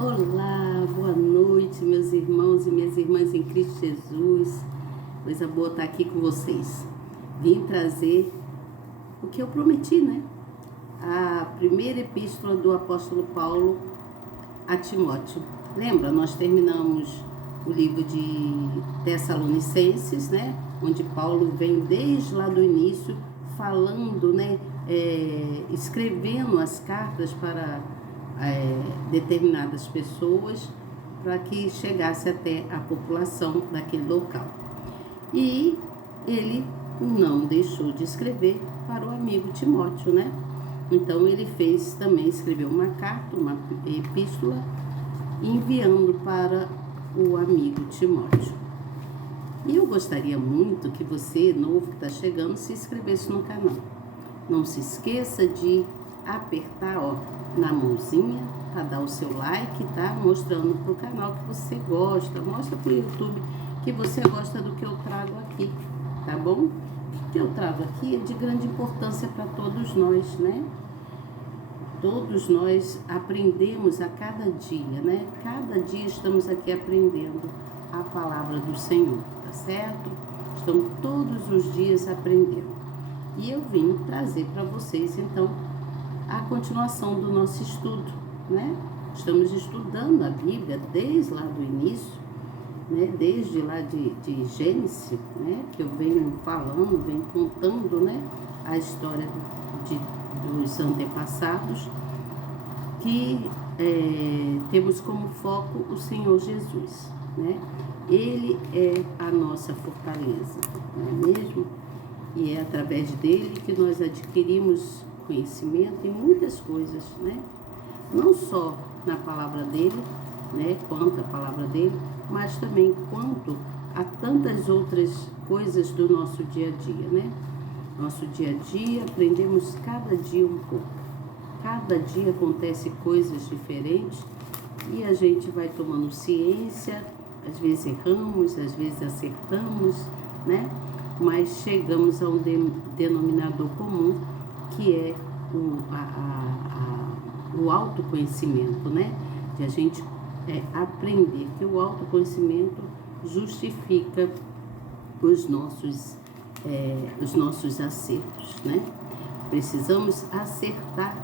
Olá, boa noite, meus irmãos e minhas irmãs em Cristo Jesus. Coisa boa estar aqui com vocês. Vim trazer o que eu prometi, né? A primeira epístola do apóstolo Paulo a Timóteo. Lembra? Nós terminamos o livro de Tessalonicenses, né? Onde Paulo vem desde lá do início falando, né? Escrevendo as cartas para determinadas pessoas para que chegasse até a população daquele local. E ele não deixou de escrever para o amigo Timóteo, né? Então ele fez também, escreveu uma carta, uma epístola, enviando para o amigo Timóteo. E eu gostaria muito que você, novo que está chegando, se inscrevesse no canal. Não se esqueça de apertar, na mãozinha para dar o seu like, tá? Mostrando pro canal que você gosta, mostra pro YouTube que você gosta do que eu trago aqui, tá bom? O que eu trago aqui é de grande importância para todos nós, né? Todos nós aprendemos a cada dia, né? Cada dia estamos aqui aprendendo a palavra do Senhor, tá certo? Estamos todos os dias aprendendo. E eu vim trazer para vocês, então, a continuação do nosso estudo, né? Estamos estudando a Bíblia desde lá do início, né? Desde lá de Gênesis, né? Que eu venho falando, venho contando, né? A história dos antepassados, que temos como foco o Senhor Jesus, né? Ele é a nossa fortaleza, não é mesmo? E é através dele que nós adquirimos conhecimento em muitas coisas, né? Não só na palavra dele, né? Quanto a palavra dele, mas também quanto a tantas outras coisas do nosso dia a dia, né? Nosso dia a dia, aprendemos cada dia um pouco. Cada dia acontece coisas diferentes e a gente vai tomando ciência, às vezes erramos, às vezes acertamos, né? Mas chegamos a um denominador comum, que é o autoconhecimento, né? De a gente aprender que o autoconhecimento justifica os nossos acertos, né? Precisamos acertar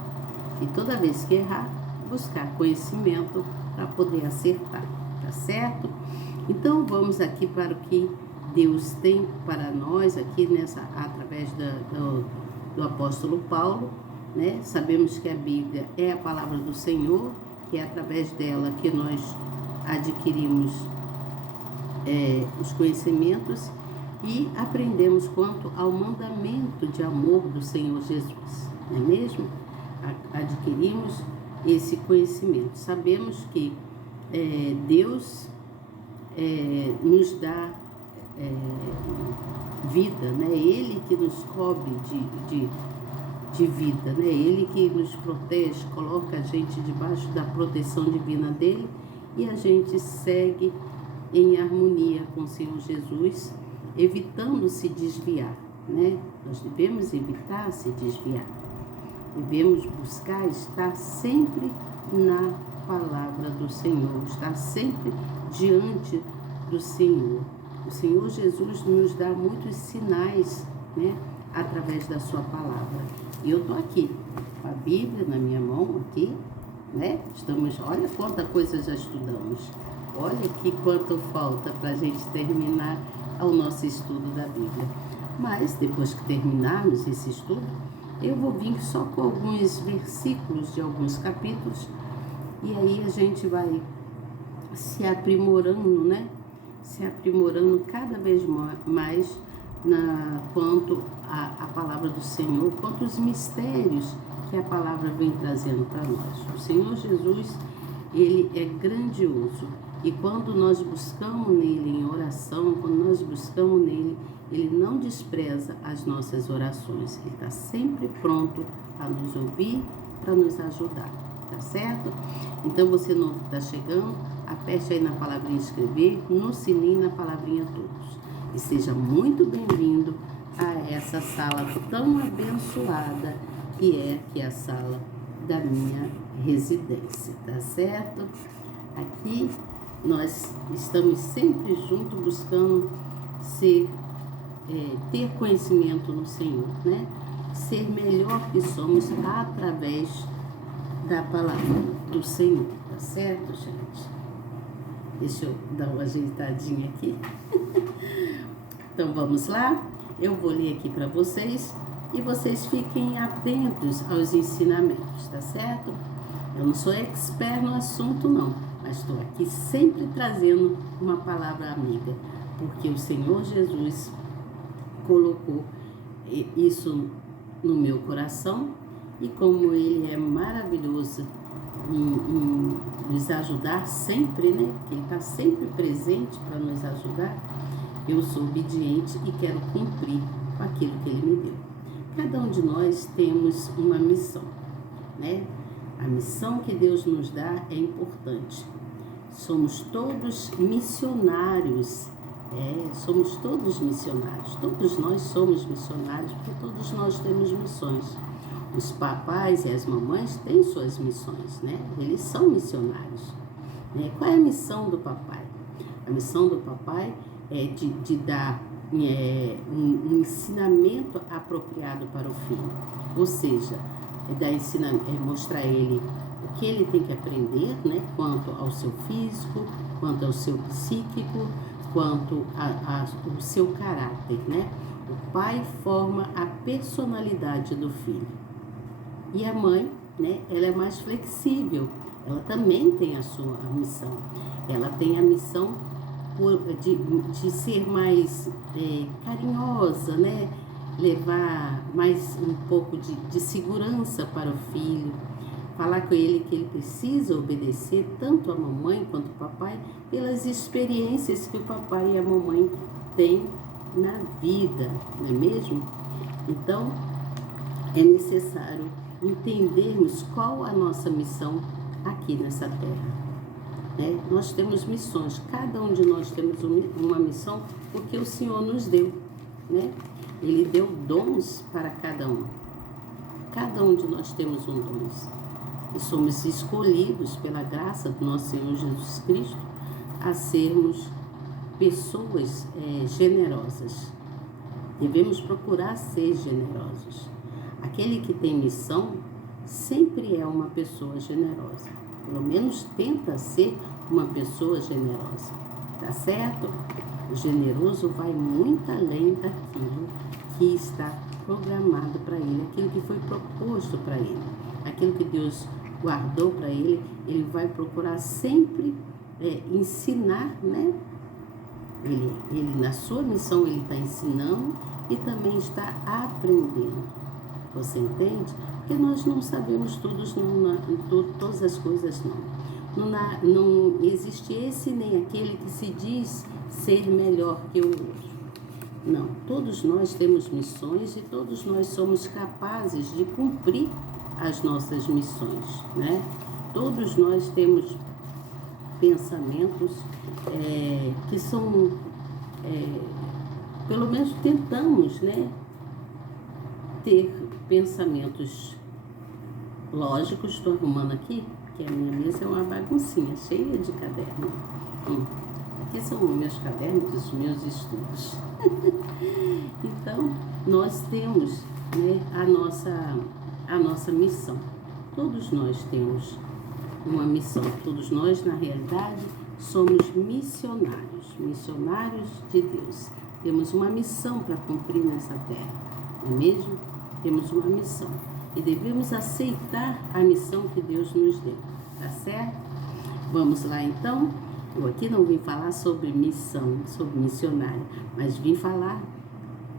e toda vez que errar, buscar conhecimento para poder acertar, tá certo? Então vamos aqui para o que Deus tem para nós aqui através do apóstolo Paulo, né? Sabemos que a Bíblia é a palavra do Senhor, que é através dela que nós adquirimos os conhecimentos e aprendemos quanto ao mandamento de amor do Senhor Jesus, não é mesmo? Adquirimos esse conhecimento. Sabemos que Deus nos dá vida, né? Ele que nos cobre de vida, né? Ele que nos protege, coloca a gente debaixo da proteção divina dele e a gente segue em harmonia com o Senhor Jesus, evitando se desviar, né? Nós devemos evitar se desviar. Devemos buscar estar sempre na palavra do Senhor, estar sempre diante do Senhor. O Senhor Jesus nos dá muitos sinais, né, através da sua palavra. E eu estou aqui, com a Bíblia na minha mão, aqui, né? Olha quanta coisa já estudamos. Olha aqui quanto falta para a gente terminar o nosso estudo da Bíblia. Mas, depois que terminarmos esse estudo, eu vou vir só com alguns versículos de alguns capítulos, e aí a gente vai se aprimorando, né? Se aprimorando cada vez mais quanto a palavra do Senhor, quanto os mistérios que a palavra vem trazendo para nós. O Senhor Jesus, ele é grandioso, e quando nós buscamos nele em oração, quando nós buscamos nele, ele não despreza as nossas orações. Ele está sempre pronto a nos ouvir, para nos ajudar, tá certo? Então, você novo que está chegando, aperte aí na palavrinha inscrever, no sininho, na palavrinha todos. E seja muito bem-vindo a essa sala tão abençoada, que é aqui a sala da minha residência, tá certo? Aqui nós estamos sempre juntos buscando ter conhecimento no Senhor, né? Ser melhor que somos através da palavra do Senhor, tá certo, gente? Deixa eu dar uma ajeitadinha aqui. Então vamos lá? Eu vou ler aqui para vocês e vocês fiquem atentos aos ensinamentos, tá certo? Eu não sou expert no assunto não, mas estou aqui sempre trazendo uma palavra amiga, porque o Senhor Jesus colocou isso no meu coração e como Ele é maravilhoso em nos ajudar sempre, né? Ele está sempre presente para nos ajudar. Eu sou obediente e quero cumprir com aquilo que Ele me deu. Cada um de nós temos uma missão, né? A missão que Deus nos dá é importante. Somos todos missionários. Somos todos missionários. Todos nós somos missionários porque todos nós temos missões. Os papais e as mamães têm suas missões, né? Eles são missionários. Né? Qual é a missão do papai? A missão do papai é de dar um ensinamento apropriado para o filho. Ou seja, mostrar a ele o que ele tem que aprender, né? Quanto ao seu físico, quanto ao seu psíquico, quanto ao seu caráter, né? O pai forma a personalidade do filho. E a mãe, né, ela é mais flexível, ela também tem a sua missão. Ela tem a missão de ser mais carinhosa, né? Levar mais um pouco de segurança para o filho, falar com ele que ele precisa obedecer tanto a mamãe quanto o papai pelas experiências que o papai e a mamãe têm na vida, não é mesmo? Então, é necessário entendermos qual a nossa missão aqui nessa terra. Né? Nós temos missões, cada um de nós temos uma missão porque o Senhor nos deu, né? Ele deu dons para cada um. Cada um de nós temos um dom. E somos escolhidos pela graça do nosso Senhor Jesus Cristo a sermos pessoas generosas. Devemos procurar ser generosos. Aquele que tem missão sempre é uma pessoa generosa. Pelo menos tenta ser uma pessoa generosa. Tá certo? O generoso vai muito além daquilo que está programado para ele, aquilo que foi proposto para ele, aquilo que Deus guardou para ele, ele vai procurar sempre ensinar, né? Ele na sua missão ele está ensinando e também está aprendendo. Você entende? Porque nós não sabemos todas as coisas não existe esse nem aquele que se diz ser melhor que o outro. Não, todos nós temos missões e todos nós somos capazes de cumprir as nossas missões, né? Todos nós temos pensamentos que são, pelo menos tentamos, né? Ter pensamentos lógicos. Estou arrumando aqui, que a minha mesa é uma baguncinha, cheia de caderno. Aqui são os meus cadernos, os meus estudos. Então, nós temos, né, a nossa missão. Todos nós temos uma missão. Todos nós, na realidade, somos missionários de Deus. Temos uma missão para cumprir nessa terra, não é mesmo? Temos uma missão e devemos aceitar a missão que Deus nos deu, tá certo? Vamos lá então. Eu aqui não vim falar sobre missão, sobre missionário, mas vim falar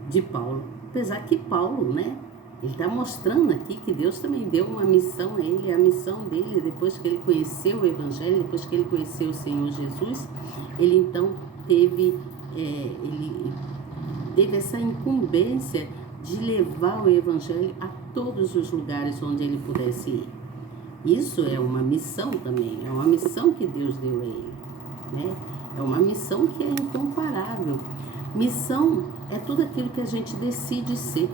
de Paulo. Apesar que Paulo, né? Ele está mostrando aqui que Deus também deu uma missão a ele, a missão dele, depois que ele conheceu o Evangelho, depois que ele conheceu o Senhor Jesus, ele então teve essa incumbência de levar o Evangelho a todos os lugares onde ele pudesse ir. Isso é uma missão também, é uma missão que Deus deu a ele, né? É uma missão que é incomparável. Missão é tudo aquilo que a gente decide ser,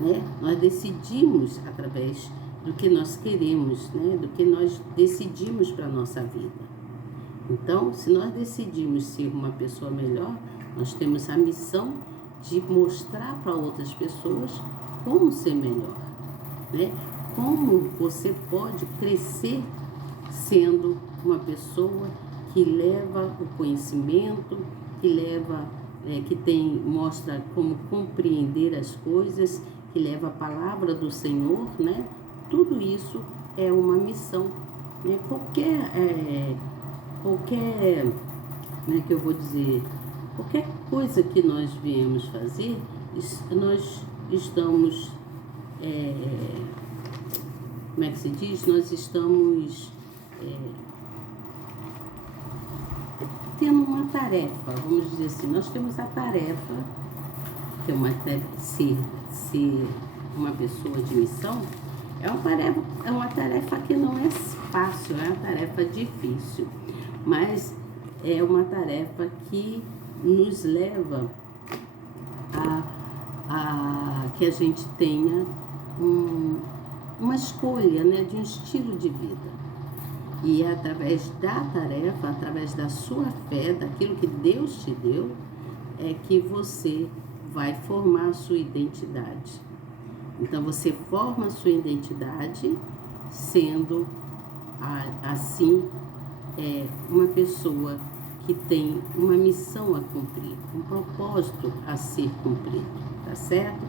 né? Nós decidimos através do que nós queremos, né? Do que nós decidimos para a nossa vida. Então, se nós decidimos ser uma pessoa melhor, nós temos a missão de mostrar para outras pessoas como ser melhor, né? Como você pode crescer sendo uma pessoa que leva o conhecimento, que leva, mostra como compreender as coisas, que leva a palavra do Senhor, né? Tudo isso é uma missão, né? Como é que eu vou dizer? Qualquer coisa que nós viemos fazer, nós estamos, como é que se diz? Nós estamos tendo uma tarefa, vamos dizer assim, nós temos a tarefa, que ser uma pessoa de missão, é uma tarefa que não é fácil, é uma tarefa difícil, mas é uma tarefa que nos leva a que a gente tenha uma escolha, né, de um estilo de vida. E é através da tarefa, através da sua fé, daquilo que Deus te deu, é que você vai formar a sua identidade. Então você forma a sua identidade sendo assim uma pessoa que tem uma missão a cumprir, um propósito a ser cumprido, tá certo?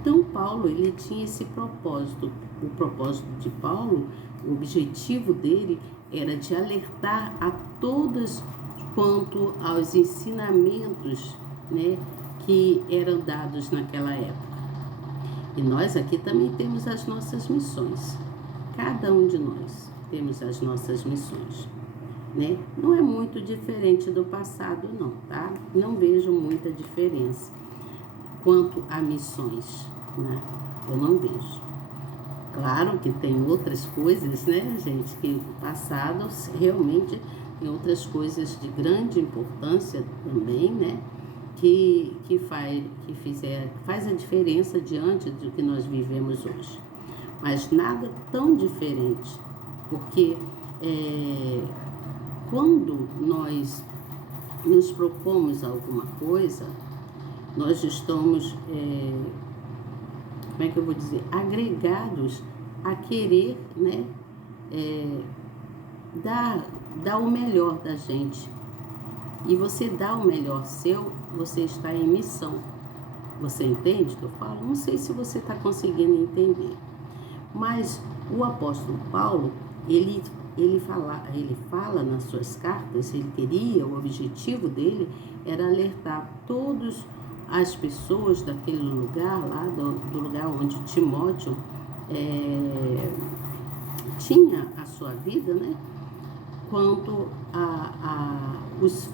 Então Paulo, ele tinha esse propósito. O propósito de Paulo, o objetivo dele era de alertar a todas quanto aos ensinamentos, né, que eram dados naquela época. E nós aqui também temos as nossas missões. Cada um de nós temos as nossas missões, né? Não é muito diferente do passado, não, tá? Não vejo muita diferença quanto a missões, né? Eu não vejo. Claro que tem outras coisas, né, gente, que o passado realmente tem outras coisas de grande importância também, né, que faz a diferença diante do que nós vivemos hoje. Mas nada tão diferente, porque quando nós nos propomos alguma coisa, nós estamos, como é que eu vou dizer, agregados a querer, né, dar o melhor da gente. E você dá o melhor seu, você está em missão. Você entende o que eu falo? Não sei se você está conseguindo entender. Mas o apóstolo Paulo, ele fala nas suas cartas, o objetivo dele era alertar todas as pessoas daquele lugar lá, do lugar onde Timóteo tinha a sua vida, né? Quanto os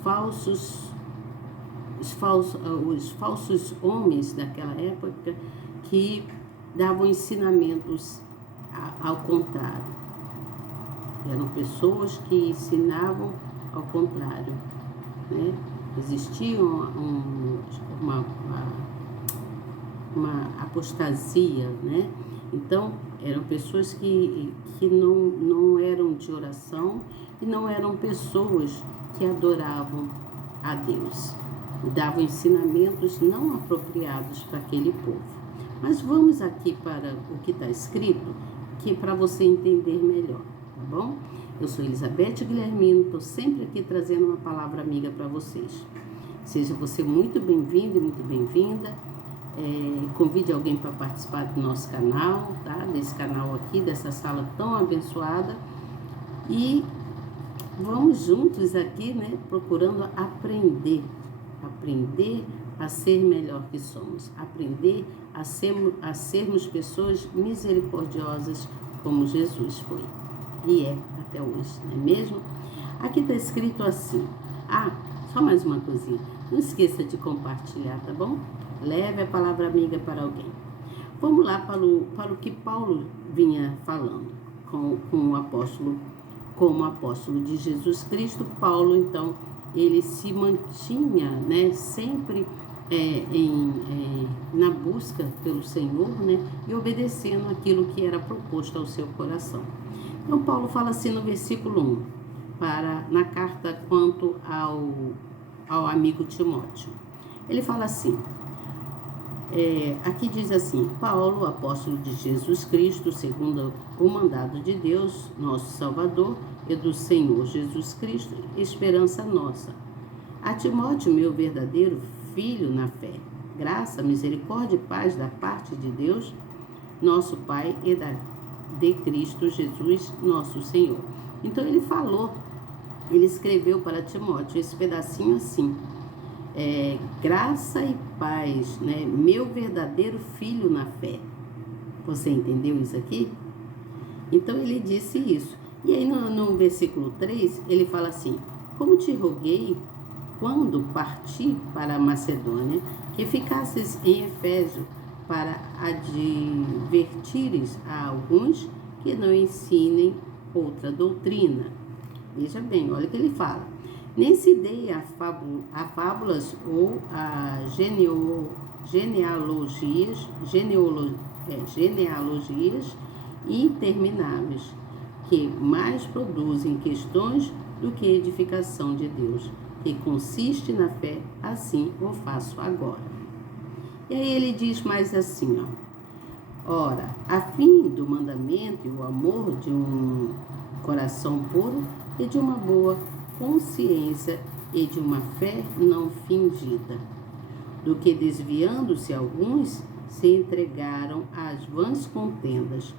falsos homens daquela época que davam ensinamentos ao contrário. Eram pessoas que ensinavam ao contrário, né? Existia uma apostasia, né? Então, eram pessoas que não eram de oração e não eram pessoas que adoravam a Deus. E davam ensinamentos não apropriados para aquele povo. Mas vamos aqui para o que está escrito, que é para você entender melhor, tá bom? Eu sou Elizabeth Guilhermino, estou sempre aqui trazendo uma palavra amiga para vocês. Seja você muito bem-vindo e muito bem-vinda. Convide alguém para participar do nosso canal, tá? Desse canal aqui, dessa sala tão abençoada. E vamos juntos aqui, né? Procurando aprender a ser melhor que somos, aprender a sermos pessoas misericordiosas como Jesus foi e é até hoje, não é mesmo? Aqui está escrito assim, só mais uma coisinha, não esqueça de compartilhar, tá bom? Leve a palavra amiga para alguém. Vamos lá para o que Paulo vinha falando como apóstolo de Jesus Cristo. Paulo, então, ele se mantinha, né, sempre na busca pelo Senhor, né, e obedecendo aquilo que era proposto ao seu coração. Então, Paulo fala assim no versículo 1: na carta quanto ao amigo Timóteo. Ele fala assim, aqui diz assim: Paulo, apóstolo de Jesus Cristo, segundo o mandado de Deus, nosso Salvador, e do Senhor Jesus Cristo, esperança nossa. A Timóteo, meu verdadeiro filho na fé, graça, misericórdia e paz da parte de Deus, nosso Pai, e de Cristo Jesus, nosso Senhor. Então ele escreveu para Timóteo esse pedacinho assim, graça e paz, né? Meu verdadeiro filho na fé. Você entendeu isso aqui? Então ele disse isso. E aí no versículo 3, ele fala assim: como te roguei, quando parti para a Macedônia, que ficasses em Éfeso, para advertires a alguns que não ensinem outra doutrina. Veja bem, olha o que ele fala. Nem se dei a fábulas ou a genealogias intermináveis, que mais produzem questões do que edificação de Deus, que consiste na fé, assim o faço agora. E aí ele diz mais assim, ora, a fim do mandamento e o amor de um coração puro e de uma boa consciência e de uma fé não fingida, do que desviando-se alguns se entregaram às vãs contendas,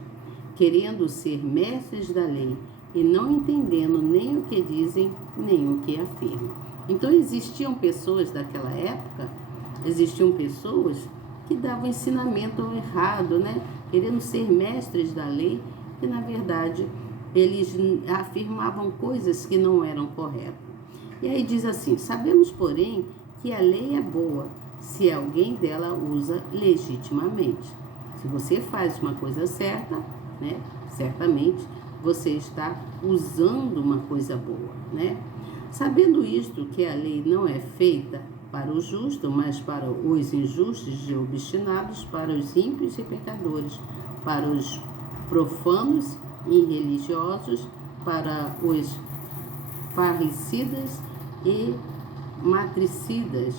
querendo ser mestres da lei e não entendendo nem o que dizem, nem o que afirmam. Então existiam pessoas daquela época, que davam ensinamento errado, né? Querendo ser mestres da lei, que na verdade eles afirmavam coisas que não eram corretas. E aí diz assim: sabemos, porém, que a lei é boa, se alguém dela usa legitimamente. Se você faz uma coisa certa, né? Certamente você está usando uma coisa boa, né? Sabendo isto, que a lei não é feita para o justo, mas para os injustos e obstinados, para os ímpios e pecadores, para os profanos e religiosos, para os parricidas e matricidas,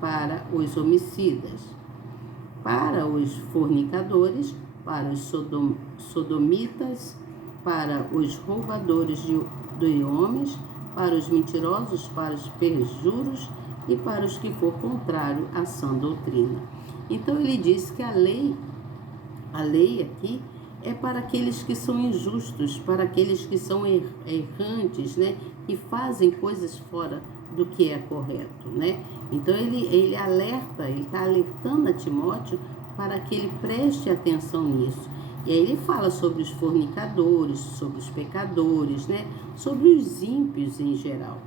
para os homicidas, para os fornicadores, para os sodomitas, para os roubadores de homens, para os mentirosos, para os perjuros e para os que for contrário à sã doutrina. Então ele diz que a lei aqui é para aqueles que são injustos, para aqueles que são errantes, né? Que fazem coisas fora do que é correto, né? Então ele está alertando a Timóteo para que ele preste atenção nisso. E aí ele fala sobre os fornicadores, sobre os pecadores, né? Sobre os ímpios em geral.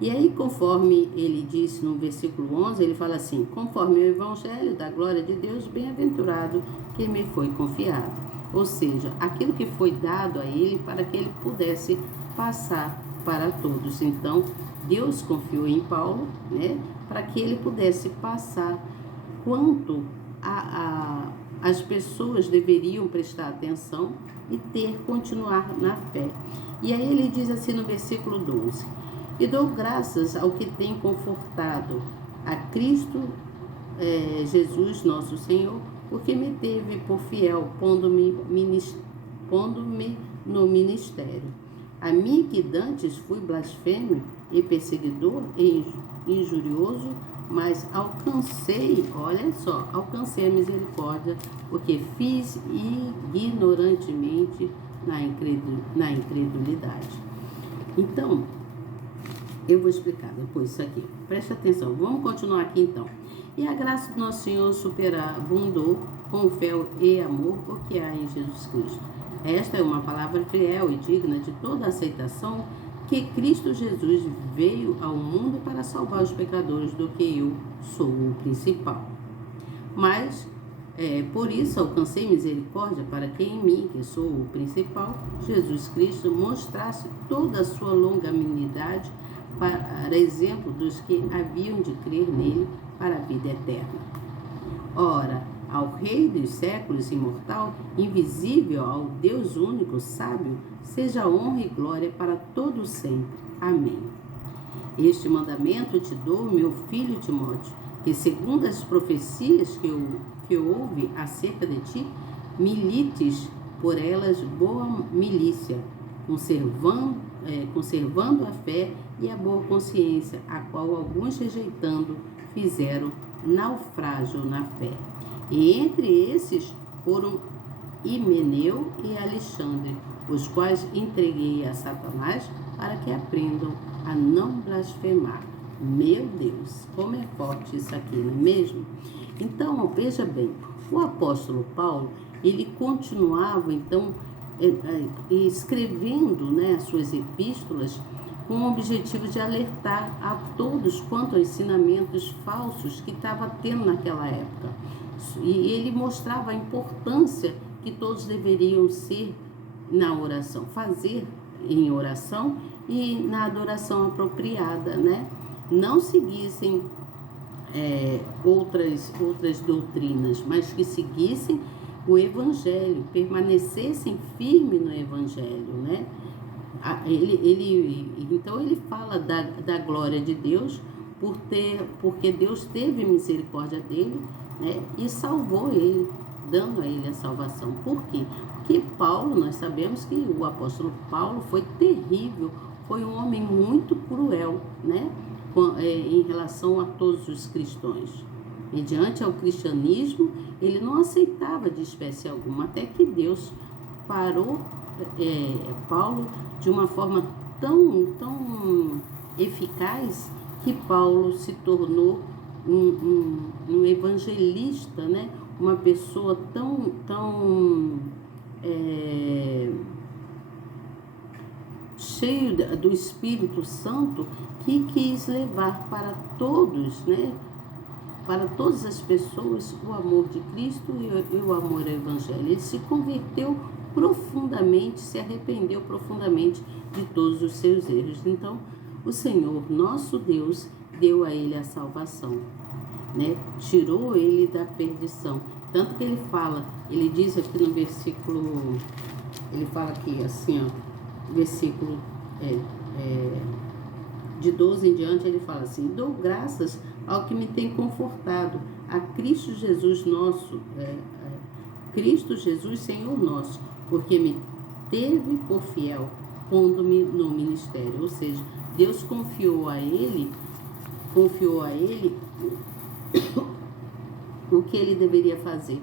E aí, conforme ele disse no versículo 11, ele fala assim: conforme o evangelho da glória de Deus, bem-aventurado que me foi confiado. Ou seja, aquilo que foi dado a ele para que ele pudesse passar para todos. Então, Deus confiou em Paulo, né? Para que ele pudesse passar quanto as pessoas deveriam prestar atenção e continuar na fé. E aí ele diz assim no versículo 12: e dou graças ao que tem confortado a Cristo Jesus, nosso Senhor, porque me teve por fiel, pondo-me no ministério. A mim que dantes fui blasfemo e perseguidor e injurioso, mas alcancei a misericórdia, porque fiz ignorantemente na incredulidade. Então, eu vou explicar depois isso aqui. Preste atenção. Vamos continuar aqui então. E a graça do nosso Senhor superabundou com fé e amor, porque há em Jesus Cristo. Esta é uma palavra fiel e digna de toda aceitação, que Cristo Jesus veio ao mundo para salvar os pecadores, do que eu sou o principal. Mas, por isso, alcancei misericórdia para que em mim, que sou o principal, Jesus Cristo mostrasse toda a sua longanimidade para exemplo dos que haviam de crer nele para a vida eterna. Ora, ao Rei dos séculos, imortal, invisível, ao Deus único, sábio, seja honra e glória para todo sempre. Amém. Este mandamento te dou, meu filho Timóteo, que segundo as profecias que houve acerca de ti, milites por elas boa milícia, conservando a fé e a boa consciência, a qual alguns rejeitando fizeram naufrágio na fé. E entre esses foram Himeneu e Alexandre, os quais entreguei a Satanás para que aprendam a não blasfemar. Meu Deus, como é forte isso aqui, não é mesmo? Então, veja bem, o apóstolo Paulo, ele continuava, então, escrevendo, né, as suas epístolas com o objetivo de alertar a todos quanto aos ensinamentos falsos que estava tendo naquela época. E ele mostrava a importância que todos deveriam ser na oração, fazer em oração e na adoração apropriada, né? Não seguissem outras doutrinas, mas que seguissem o Evangelho, permanecessem firmes no Evangelho, né? Então ele fala da glória de Deus porque Deus teve misericórdia dele, né? E salvou ele, dando a ele a salvação. Por quê? Porque Paulo, nós sabemos que o apóstolo Paulo foi terrível, foi um homem muito cruel, né? Em relação a todos os cristãos. Mediante ao cristianismo, ele não aceitava de espécie alguma, até que Deus parou Paulo de uma forma tão eficaz que Paulo se tornou um evangelista, né? Uma pessoa tão cheio do Espírito Santo, que quis levar para todos, né? Para todas as pessoas, o amor de Cristo e o amor ao Evangelho. Ele se converteu profundamente, se arrependeu profundamente de todos os seus erros. Então, o Senhor, nosso Deus, deu a ele a salvação, né? Tirou ele da perdição. Tanto que ele diz aqui no versículo, ele fala aqui assim, ó, versículo de 12 em diante, ele fala assim: dou graças ao que me tem confortado, a Cristo Jesus nosso, Cristo Jesus Senhor nosso, porque me teve por fiel, pondo-me no ministério. Ou seja, Deus confiou a ele o que ele deveria fazer,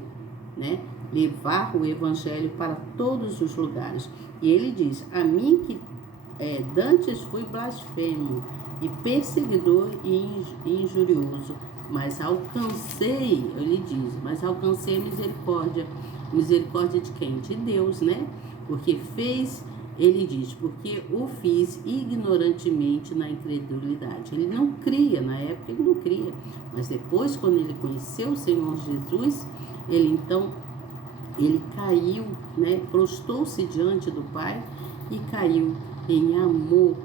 né? Levar o evangelho para todos os lugares. E ele diz: a mim que dantes fui blasfemo e perseguidor e injurioso, mas alcancei, ele diz, mas alcancei a misericórdia. Misericórdia de quem? De Deus, né? Porque ele diz, porque o fiz ignorantemente na incredulidade. Ele não cria, na época ele não cria, mas depois, quando ele conheceu o Senhor Jesus, ele caiu, né? Prostou-se diante do Pai e caiu em amor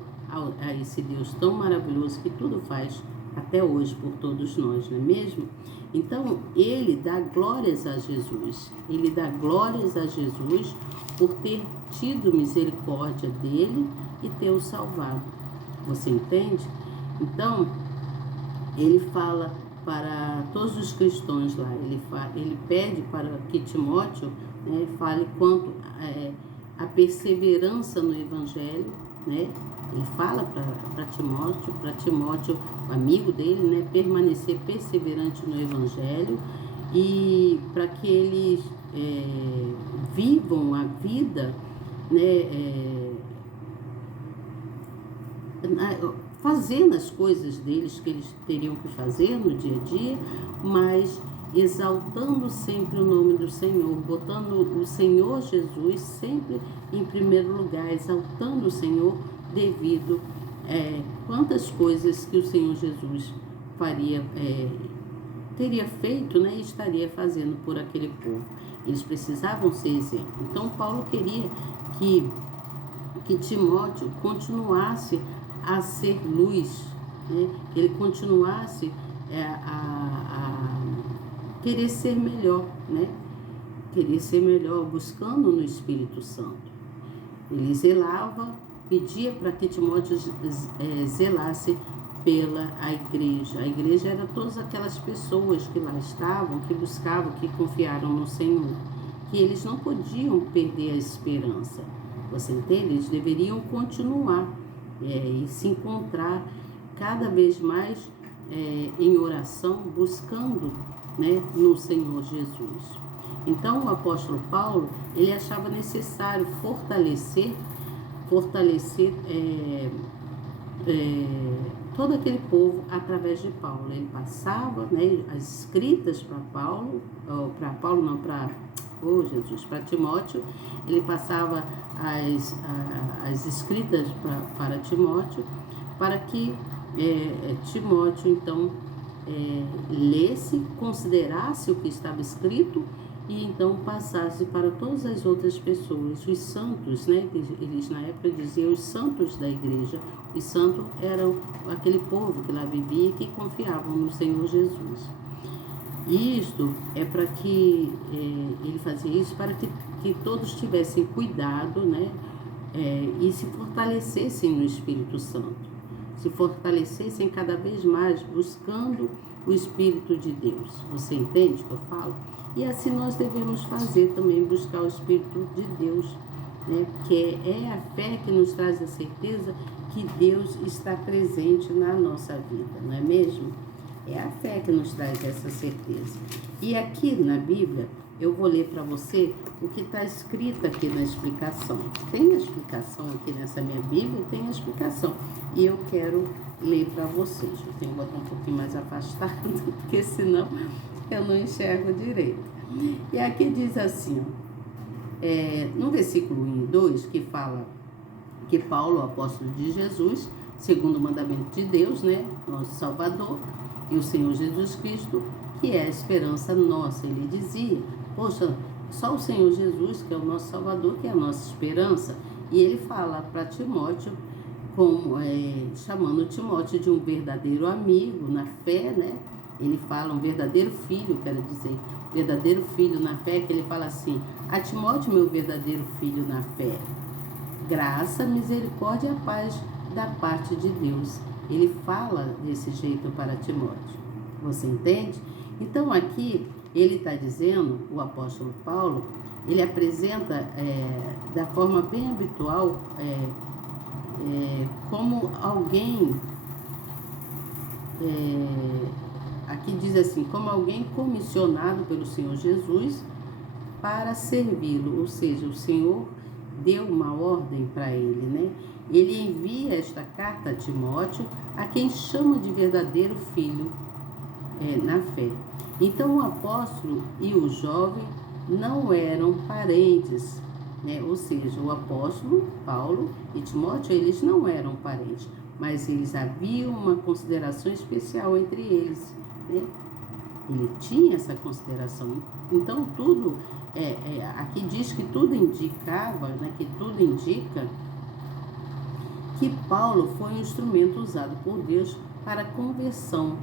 a esse Deus tão maravilhoso que tudo faz até hoje por todos nós, não é mesmo? Então, ele dá glórias a Jesus. Ele dá glórias a Jesus por ter tido misericórdia dele e ter o salvado. Você entende? Então, ele fala para todos os cristãos lá, ele pede para que Timóteo, né, fale quanto a perseverança no Evangelho, né? Ele fala para Timóteo, o amigo dele, né, permanecer perseverante no Evangelho e para que eles vivam a vida, né, fazendo as coisas deles que eles teriam que fazer no dia a dia, mas exaltando sempre o nome do Senhor, botando o Senhor Jesus sempre em primeiro lugar, exaltando o Senhor devido quantas coisas que o Senhor Jesus teria feito, né, e estaria fazendo por aquele povo. Eles precisavam ser exemplo. Então Paulo queria que Timóteo continuasse a ser luz, né? Ele continuasse querer ser melhor, né? Querer ser melhor, buscando no Espírito Santo. Ele zelava, pedia para que Timóteo zelasse pela igreja. A igreja era todas aquelas pessoas que lá estavam, que buscavam, que confiaram no Senhor, que eles não podiam perder a esperança. Você entende? Eles deveriam continuar e se encontrar cada vez mais em oração, buscando, né, no Senhor Jesus. Então o apóstolo Paulo, ele achava necessário fortalecer todo aquele povo através de Paulo. Ele passava, né, as escritas para Timóteo. Ele passava as escritas para Timóteo, para que Timóteo então lesse, considerasse o que estava escrito e então passasse para todas as outras pessoas, os santos, né? Eles na época diziam os santos da igreja. Os santos eram aquele povo que lá vivia e que confiavam no Senhor Jesus. E isto é para que ele fazia isso para que todos tivessem cuidado, né? E se fortalecessem no Espírito Santo, se fortalecessem cada vez mais buscando o Espírito de Deus. Você entende o que eu falo? E assim nós devemos fazer também, buscar o Espírito de Deus, né? Que é a fé que nos traz a certeza que Deus está presente na nossa vida, não é mesmo? É a fé que nos traz essa certeza. E aqui na Bíblia, eu vou ler para você o que está escrito aqui na explicação. Tem a explicação aqui nessa minha Bíblia, tem a explicação. E eu quero ler para vocês. Eu tenho que botar um pouquinho mais afastado, porque senão eu não enxergo direito. E aqui diz assim, no versículo 1 e 2, que fala que Paulo, o apóstolo de Jesus, segundo o mandamento de Deus, né, nosso Salvador, e o Senhor Jesus Cristo, que é a esperança nossa. Ele dizia, poxa, só o Senhor Jesus, que é o nosso Salvador, que é a nossa esperança. E ele fala para Timóteo, chamando Timóteo de um verdadeiro amigo na fé, né? Ele fala um verdadeiro filho, quero dizer, verdadeiro filho na fé, que ele fala assim, a Timóteo, meu verdadeiro filho na fé, graça, misericórdia e a paz da parte de Deus. Ele fala desse jeito para Timóteo. Você entende? Então aqui ele está dizendo, o apóstolo Paulo, ele apresenta da forma bem habitual, como alguém, aqui diz assim, como alguém comissionado pelo Senhor Jesus para servi-lo, ou seja, o Senhor deu uma ordem para ele, né? Ele envia esta carta a Timóteo, a quem chama de verdadeiro filho na fé. Então o apóstolo e o jovem não eram parentes, né? Ou seja, o apóstolo Paulo e Timóteo, eles não eram parentes, mas eles haviam uma consideração especial entre eles, né? Ele tinha essa consideração. Então tudo, aqui diz que tudo indicava, né, que tudo indica que Paulo foi um instrumento usado por Deus para a conversão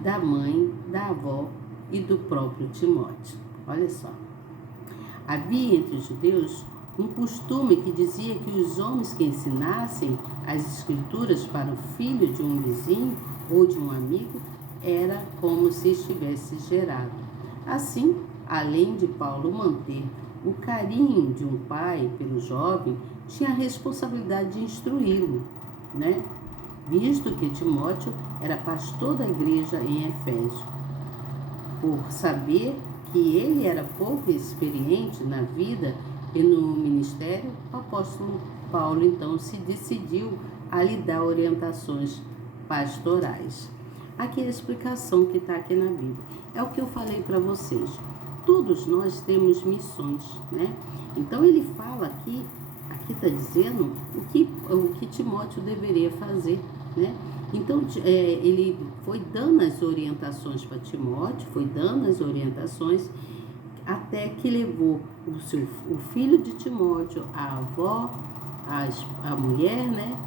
da mãe, da avó e do próprio Timóteo. Olha só. Havia entre os judeus um costume que dizia que os homens que ensinassem as escrituras para o filho de um vizinho ou de um amigo era como se estivesse gerado. Assim, além de Paulo manter o carinho de um pai pelo jovem, tinha a responsabilidade de instruí-lo, né? Visto que Timóteo era pastor da igreja em Efésio. Por saber que ele era pouco experiente na vida e no ministério, o apóstolo Paulo então se decidiu a lhe dar orientações pastorais. Aqui é a explicação que está aqui na Bíblia. É o que eu falei para vocês. Todos nós temos missões, né? Então ele fala aqui está dizendo o que Timóteo deveria fazer, né? Então ele foi dando as orientações para Timóteo, foi dando as orientações até que levou o filho de Timóteo, a avó, a mulher, né?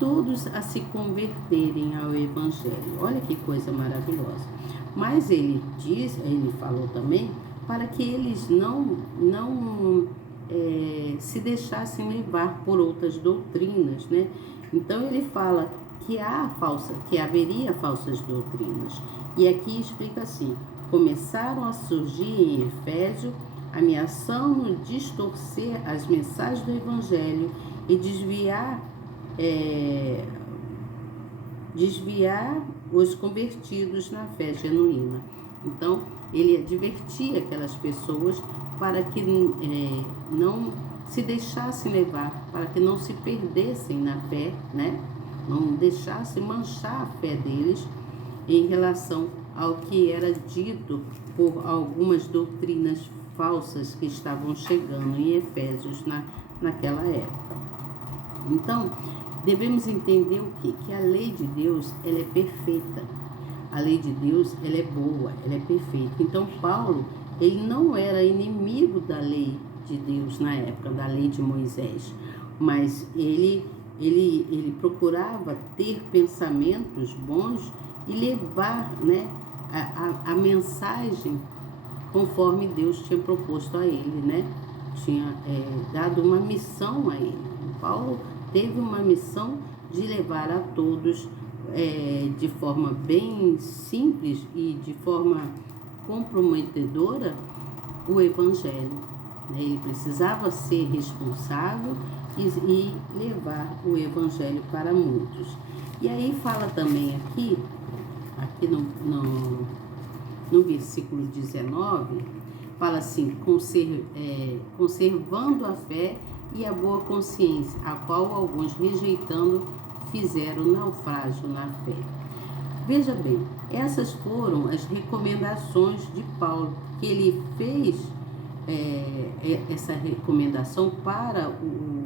Todos a se converterem ao Evangelho. Olha que coisa maravilhosa. Mas ele falou também para que eles não se deixassem levar por outras doutrinas, né? Então ele fala que haveria falsas doutrinas. E aqui explica assim: começaram a surgir em Efésio, ameaçando distorcer as mensagens do Evangelho e desviar os convertidos na fé genuína. Então, ele advertia aquelas pessoas para que não se deixassem levar, para que não se perdessem na fé, né? Não deixassem manchar a fé deles em relação ao que era dito por algumas doutrinas falsas que estavam chegando em Efésios naquela época. Então, devemos entender o quê? Que a lei de Deus, ela é perfeita. A lei de Deus, ela é boa, ela é perfeita. Então, Paulo, ele não era inimigo da lei de Deus na época, da lei de Moisés, mas ele procurava ter pensamentos bons e levar, né, a mensagem conforme Deus tinha proposto a ele, né? Tinha dado uma missão a ele. Paulo teve uma missão de levar a todos de forma bem simples e de forma comprometedora o Evangelho. Né? Ele precisava ser responsável e levar o Evangelho para muitos. E aí fala também aqui no versículo 19, fala assim: conservando a fé e a boa consciência, a qual alguns, rejeitando, fizeram naufrágio na fé. Veja bem, essas foram as recomendações de Paulo, que ele fez essa recomendação para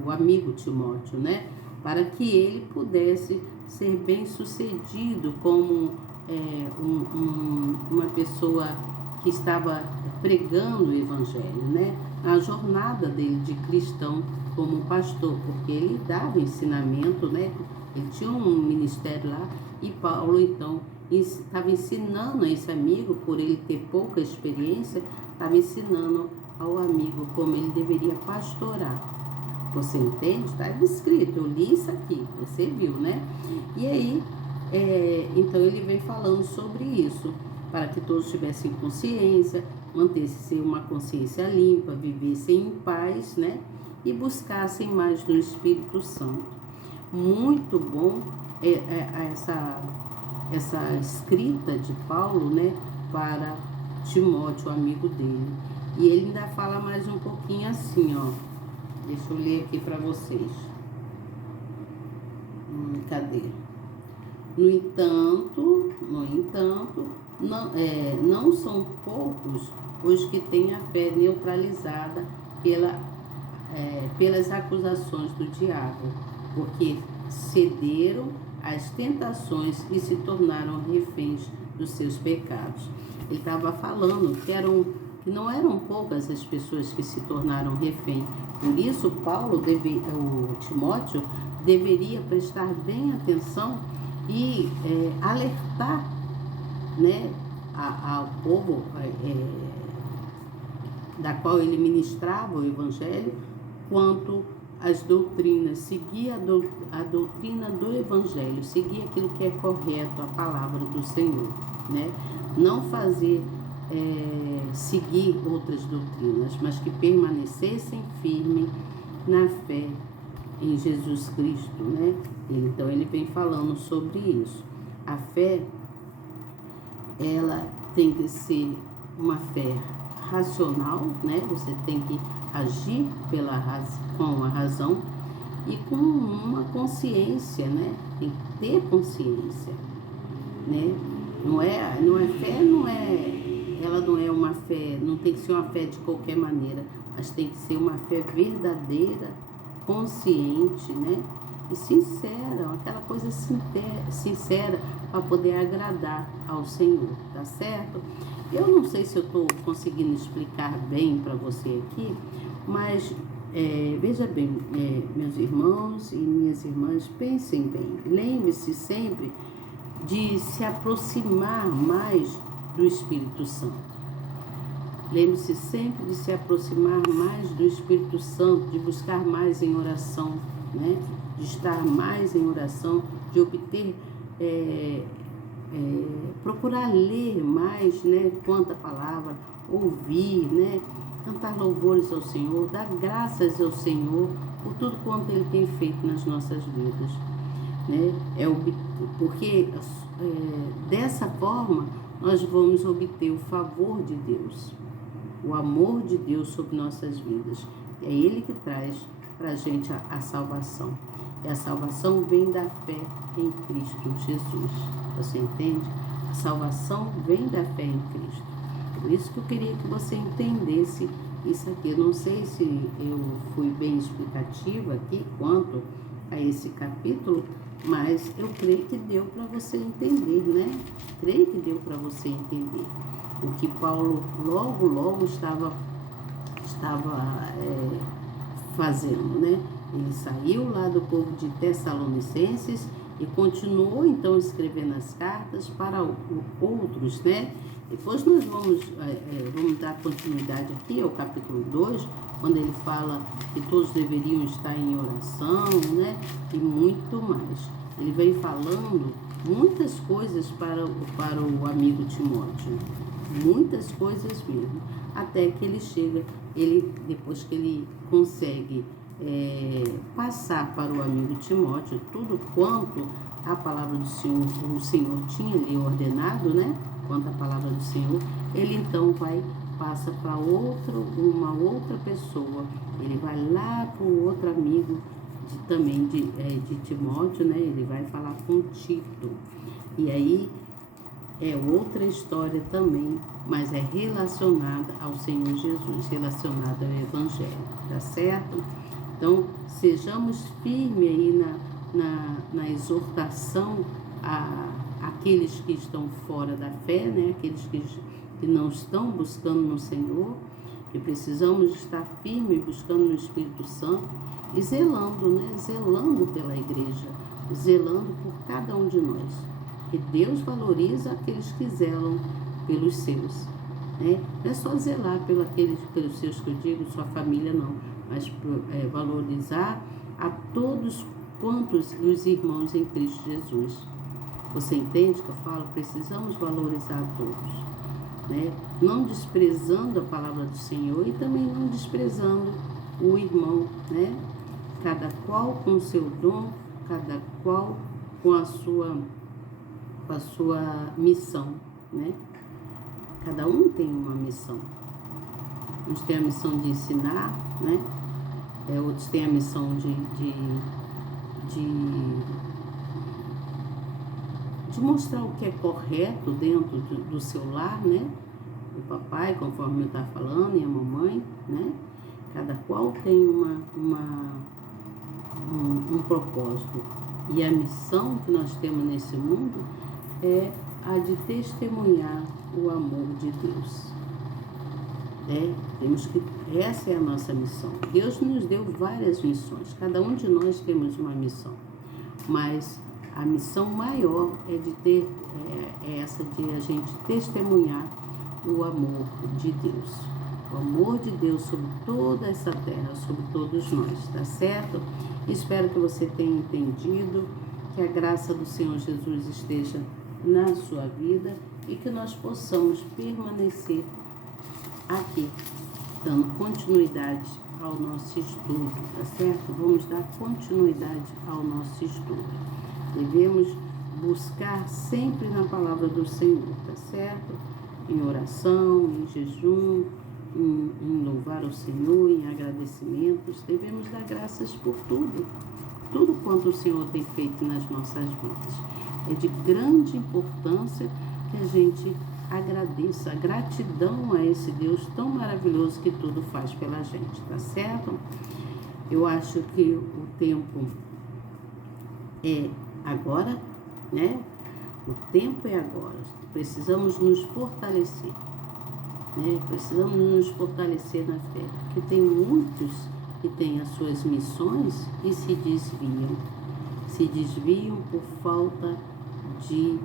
o amigo Timóteo, né? Para que ele pudesse ser bem sucedido como uma pessoa que estava pregando o Evangelho, né? A jornada dele de cristão como pastor, porque ele dava ensinamento, né? Ele tinha um ministério lá e Paulo, então, estava ensinando a esse amigo, por ele ter pouca experiência, estava ensinando ao amigo como ele deveria pastorar. Você entende? Está escrito, eu li isso aqui, você viu, né? E aí, então ele vem falando sobre isso, para que todos tivessem consciência, manter-se uma consciência limpa, vivessem em paz, né? E buscassem mais do Espírito Santo. Muito bom essa escrita de Paulo, né? Para Timóteo, amigo dele. E ele ainda fala mais um pouquinho assim, ó. Deixa eu ler aqui para vocês. Cadê? No entanto, não são poucos os que têm a fé neutralizada pelas acusações do diabo, porque cederam às tentações e se tornaram reféns dos seus pecados. Ele estava falando que não eram poucas as pessoas que se tornaram refém. Por isso, o Timóteo deveria prestar bem atenção e alertar, né, ao povo da qual ele ministrava o Evangelho, quanto às doutrinas, seguir a doutrina do Evangelho, seguir aquilo que é correto, a palavra do Senhor, né? Não seguir outras doutrinas, mas que permanecessem firmes na fé em Jesus Cristo, né? Então ele vem falando sobre isso. A fé, ela tem que ser uma fé racional, né? Você tem que agir com a razão e com uma consciência, né? Tem que ter consciência, né? Ela não é uma fé, não tem que ser uma fé de qualquer maneira, mas tem que ser uma fé verdadeira, consciente, né? E sincera, aquela coisa sincera para poder agradar ao Senhor, tá certo? Eu não sei se eu estou conseguindo explicar bem para você aqui, mas veja bem, meus irmãos e minhas irmãs, pensem bem, lembre-se sempre de se aproximar mais do Espírito Santo. Lembre-se sempre de se aproximar mais do Espírito Santo, de buscar mais em oração, né? De estar mais em oração, de obter, procurar ler mais, né? Quanta palavra, ouvir, né? Cantar louvores ao Senhor, dar graças ao Senhor por tudo quanto Ele tem feito nas nossas vidas, né? Porque dessa forma nós vamos obter o favor de Deus, o amor de Deus sobre nossas vidas. É Ele que traz para a gente a salvação. E a salvação vem da fé em Cristo Jesus. Você entende? A salvação vem da fé em Cristo. Por isso que eu queria que você entendesse isso aqui. Eu não sei se eu fui bem explicativa aqui quanto a esse capítulo, mas eu creio que deu para você entender, né? Creio que deu para você entender o que Paulo logo estava fazendo, né? Ele saiu lá do povo de Tessalonicenses e continuou então escrevendo as cartas para outros, né? Depois nós vamos dar continuidade aqui ao capítulo 2, quando ele fala que todos deveriam estar em oração, né? E muito mais. Ele vem falando muitas coisas para o amigo Timóteo, muitas coisas mesmo, até que ele chega, depois que ele consegue passar para o amigo Timóteo tudo quanto a palavra do Senhor, o Senhor tinha lhe ordenado, né? Quanto a palavra do Senhor, ele então passa para uma outra pessoa, ele vai lá para o outro amigo de Timóteo, né? Ele vai falar com Tito, e aí é outra história também, mas é relacionada ao Senhor Jesus, relacionada ao Evangelho, tá certo? Então, sejamos firmes aí na exortação àqueles que estão fora da fé, né? Aqueles que não estão buscando no Senhor, que precisamos estar firmes buscando no Espírito Santo e zelando, né? Zelando pela igreja, zelando por cada um de nós. Que Deus valoriza aqueles que zelam pelos seus, né? Não é só zelar pelos seus, que eu digo, sua família não, mas valorizar a todos quantos os irmãos em Cristo Jesus. Você entende que eu falo? Precisamos valorizar a todos, né? Não desprezando a palavra do Senhor e também não desprezando o irmão, né? Cada qual com o seu dom, cada qual com a sua missão, né? Cada um tem uma missão. Uns têm a missão de ensinar, né? Outros têm a missão de mostrar o que é correto dentro do seu lar, né? O papai, conforme eu estava falando, e a mamãe, né? Cada qual tem um propósito. E a missão que nós temos nesse mundo é a de testemunhar o amor de Deus. Essa é a nossa missão. Deus nos deu várias missões, cada um de nós temos uma missão, mas a missão maior é essa de a gente testemunhar o amor de Deus. O amor de Deus sobre toda essa terra, sobre todos nós, tá certo? Espero que você tenha entendido, que a graça do Senhor Jesus esteja na sua vida e que nós possamos permanecer aqui, dando continuidade ao nosso estudo, tá certo? Vamos dar continuidade ao nosso estudo. Devemos buscar sempre na palavra do Senhor, tá certo? Em oração, em jejum, em louvar o Senhor, em agradecimentos. Devemos dar graças por tudo quanto o Senhor tem feito nas nossas vidas. É de grande importância que a gente agradeça, a gratidão a esse Deus tão maravilhoso que tudo faz pela gente, tá certo? Eu acho que o tempo é agora, né? O tempo é agora. Precisamos nos fortalecer, né? Precisamos nos fortalecer na fé, porque tem muitos que têm as suas missões e se desviam por falta de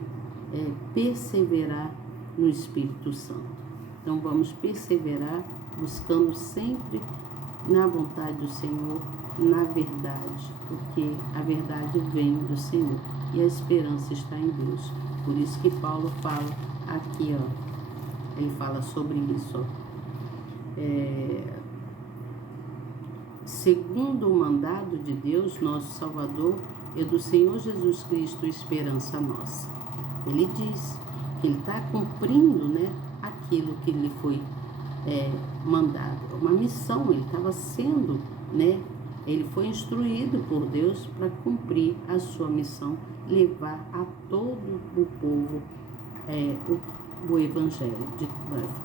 perseverar no Espírito Santo. Então vamos perseverar, buscando sempre na vontade do Senhor, na verdade, porque a verdade vem do Senhor e a esperança está em Deus. Por isso que Paulo fala aqui, ele fala sobre isso, segundo o mandado de Deus, nosso Salvador, e do Senhor Jesus Cristo, esperança nossa. Ele diz que ele está cumprindo, né, aquilo que lhe foi mandado, uma missão. Ele estava sendo, né, ele foi instruído por Deus para cumprir a sua missão, levar a todo o povo o Evangelho,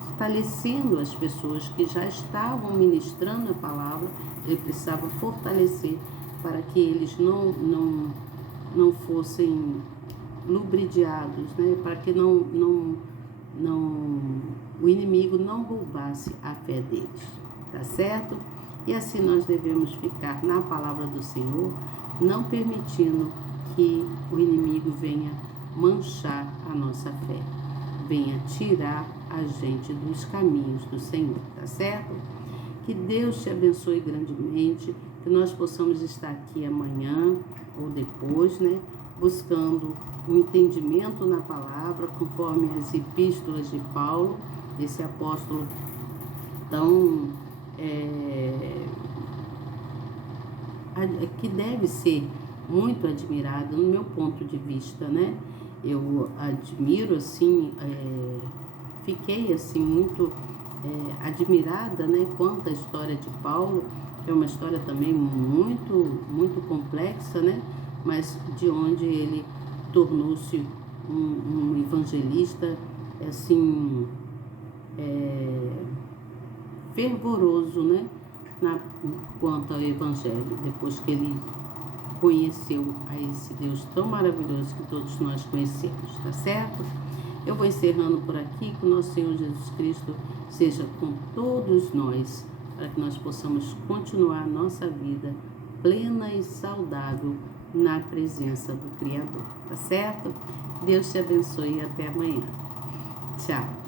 fortalecendo as pessoas que já estavam ministrando a palavra. Ele precisava fortalecer para que eles não fossem lubridiados, né? Para que o inimigo não roubasse a fé deles, tá certo? E assim nós devemos ficar na palavra do Senhor, não permitindo que o inimigo venha manchar a nossa fé, venha tirar a gente dos caminhos do Senhor, tá certo? Que Deus te abençoe grandemente, que nós possamos estar aqui amanhã ou depois, né, buscando um entendimento na palavra, conforme as epístolas de Paulo, esse apóstolo tão que deve ser muito admirado no meu ponto de vista, né? Eu admiro, assim, fiquei assim muito admirada, né, quanto a história de Paulo, que é uma história também muito complexa, né, mas de onde ele tornou-se um evangelista, assim, fervoroso, né, quanto ao evangelho, depois que ele conheceu a esse Deus tão maravilhoso que todos nós conhecemos, tá certo? Eu vou encerrando por aqui, que o nosso Senhor Jesus Cristo seja com todos nós, para que nós possamos continuar a nossa vida plena e saudável na presença do Criador, tá certo? Deus te abençoe e até amanhã. Tchau.